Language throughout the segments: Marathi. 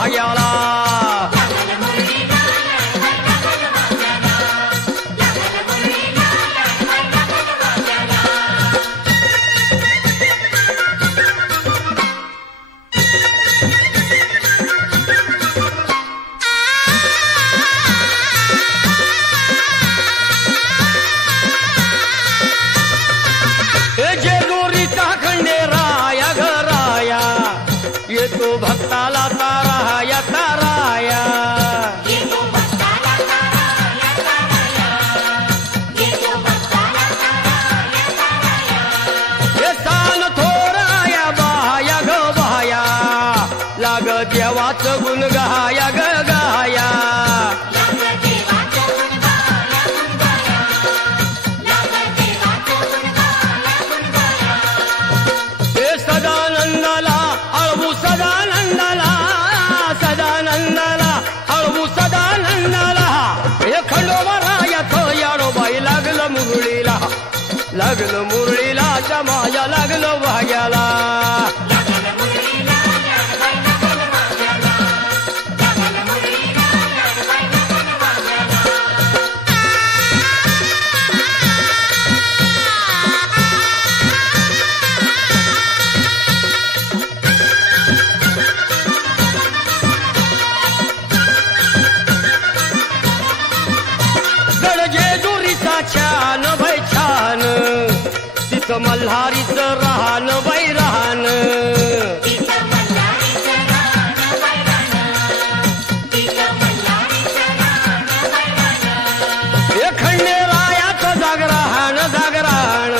भाग्याला येतो भक्ताला ताराया ताराया हे सान थोराया बाया ग बाया लाग देवाचं गुण गाया ग गाया हे सदानंदाला अळवू सदानंदाला सदानंदाला अळवू सदानंदाला हे खंडोबारायाचं याडोबाई लागलं मुरळीला जमाया लागलं भाग्याला छान बाई छान तिथं मल्हारीचं राहन बाई राहन हे खंडेरायाचं जागरण जागरण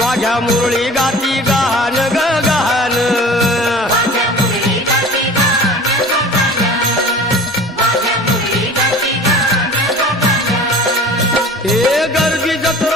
माझ्या मुरळी गाती गान ग गान हे गर्दी जत्रा